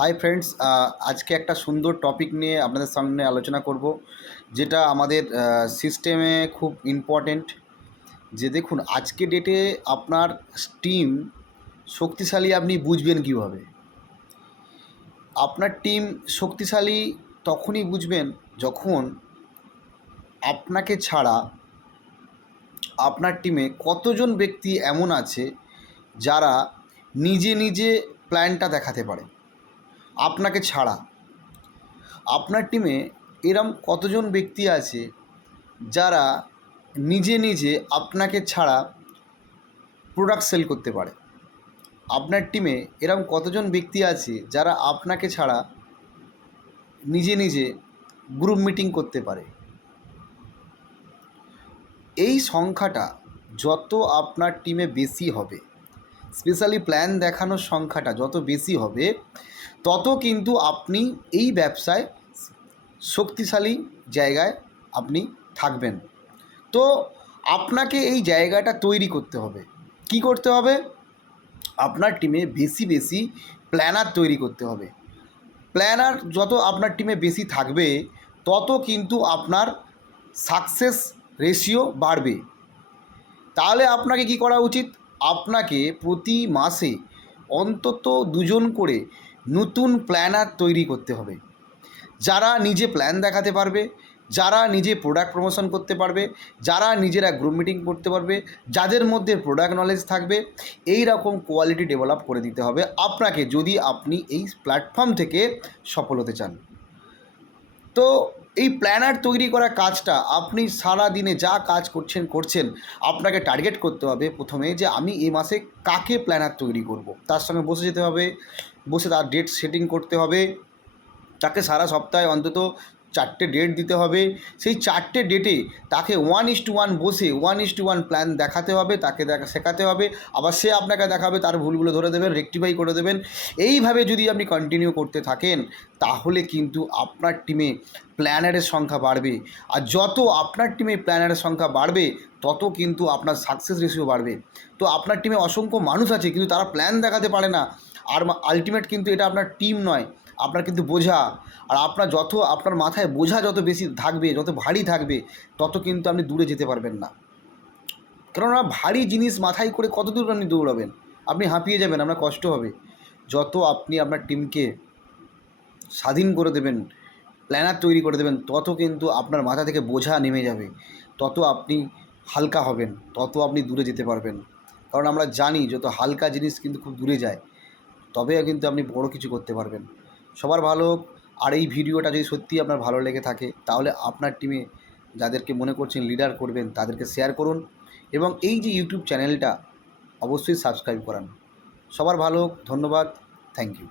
Hi friends, আজকে একটা সুন্দর টপিক নিয়ে আপনাদের সামনে আলোচনা করব, যেটা আমাদের সিস্টেমে খুব ইম্পর্টেন্ট। যে দেখুন, আজকে ডেটে আপনার টিম শক্তিশালী আপনি বুঝবেন কীভাবে? আপনার টিম শক্তিশালী তখনই বুঝবেন যখন আপনাকে ছাড়া আপনার টিমে কতজন ব্যক্তি এমন আছে যারা নিজে নিজে প্ল্যানটা দেখাতে পারে আপনাকে ছাড়া। আপনার টিমে এরম কতজন ব্যক্তি আছে যারা নিজে নিজে আপনাকে ছাড়া প্রোডাক্ট সেল করতে পারে? আপনার টিমে এরম কতজন ব্যক্তি আছে যারা আপনাকে ছাড়া নিজে নিজে গ্রুপ মিটিং করতে পারে? এই সংখ্যাটা যত আপনার টিমে বেশি হবে, স্পেশালি প্ল্যান দেখানোর সংখ্যাটা যত বেশি হবে, তত কিন্তু আপনি এই ব্যবসায় শক্তিশালী জায়গায় আপনি থাকবেন। তো আপনাকে এই জায়গাটা তৈরি করতে হবে। কি করতে হবে? আপনার টিমে বেশি বেশি প্ল্যানার তৈরি করতে হবে। প্ল্যানার যত আপনার টিমে বেশি থাকবে, তত কিন্তু আপনার সাকসেস রেশিও বাড়বে। তাহলে আপনাকে কি করা উচিত? আপনাকে প্রতি মাসে অন্তত 2জন করে নতুন প্ল্যানার তৈরি করতে হবে, যারা নিজে প্ল্যান দেখাতে পারবে, যারা নিজে প্রোডাক্ট প্রমোশন করতে পারবে, যারা নিজেরা গ্রুপ মিটিং করতে পারবে, যাদের মধ্যে প্রোডাক্ট নলেজ থাকবে। এই রকম কোয়ালিটি ডেভেলপ করে দিতে হবে আপনাকে, যদি আপনি এই প্ল্যাটফর্ম থেকে সফল হতে চান। তো এই প্ল্যানার তৈরি করা কাজটা আপনি সারা দিনে যা কাজ করছেন আপনাকে টার্গেট করতে হবে প্রথমে, যে আমি এই মাসে কাকে প্ল্যানার তৈরি করব। তার সঙ্গে বসে যেতে হবে, বসে তার ডেট সেটিং করতে হবে। তাকে সারা সপ্তাহে অন্তত 4টে ডেট দিতে হবে। সেই 4টে ডেটে তাকে 1:1 বসে 1:1 প্ল্যান দেখাতে হবে, তাকে শেখাতে হবে, আবার সে আপনাকে দেখাবে, তার ভুলগুলো ধরে দেবেন, রেকটিফাই করে দেবেন। এইভাবে যদি আপনি কন্টিনিউ করতে থাকেন, তাহলে কিন্তু আপনার টিমে প্ল্যানারের সংখ্যা বাড়বে। আর যত আপনার টিমে প্ল্যানারের সংখ্যা বাড়বে, তত কিন্তু আপনার সাকসেস রেশিও বাড়বে। তো আপনার টিমে অসংখ্য মানুষ আছে, কিন্তু তারা প্ল্যান দেখাতে পারে না। আর আলটিমেট কিন্তু এটা আপনার টিম নয়, আপনার কিন্তু বোঝা। আর আপনার মাথায় বোঝা যত বেশি থাকবে, যত ভারী থাকবে, তত কিন্তু আপনি দূরে যেতে পারবেন না। কেননা ভারী জিনিস মাথায় করে কত দূর আপনি দৌড়াবেন? আপনি হাঁপিয়ে যাবেন, আপনার কষ্ট হবে। যত আপনি আপনার টিমকে স্বাধীন করে দেবেন, প্ল্যানার তৈরি করে দেবেন, তত কিন্তু আপনার মাথা থেকে বোঝা নেমে যাবে, তত আপনি হালকা হবেন, তত আপনি দূরে যেতে পারবেন। কারণ আমরা জানি, যত হালকা জিনিস কিন্তু খুব দূরে যায়, তবে কিন্তু আপনি বড় কিছু করতে পারবেন। সবার ভালো হোক। আর এই ভিডিওটা যদি সত্যিই আপনার ভালো লেগে থাকে, তাহলে আপনার টিমে যাদেরকে মনে করছেন লিডার করবেন, তাদেরকে শেয়ার করুন, এবং এই যে ইউটিউব চ্যানেলটা অবশ্যই সাবস্ক্রাইব করান। সবার ভালো হোক। ধন্যবাদ। Thank you.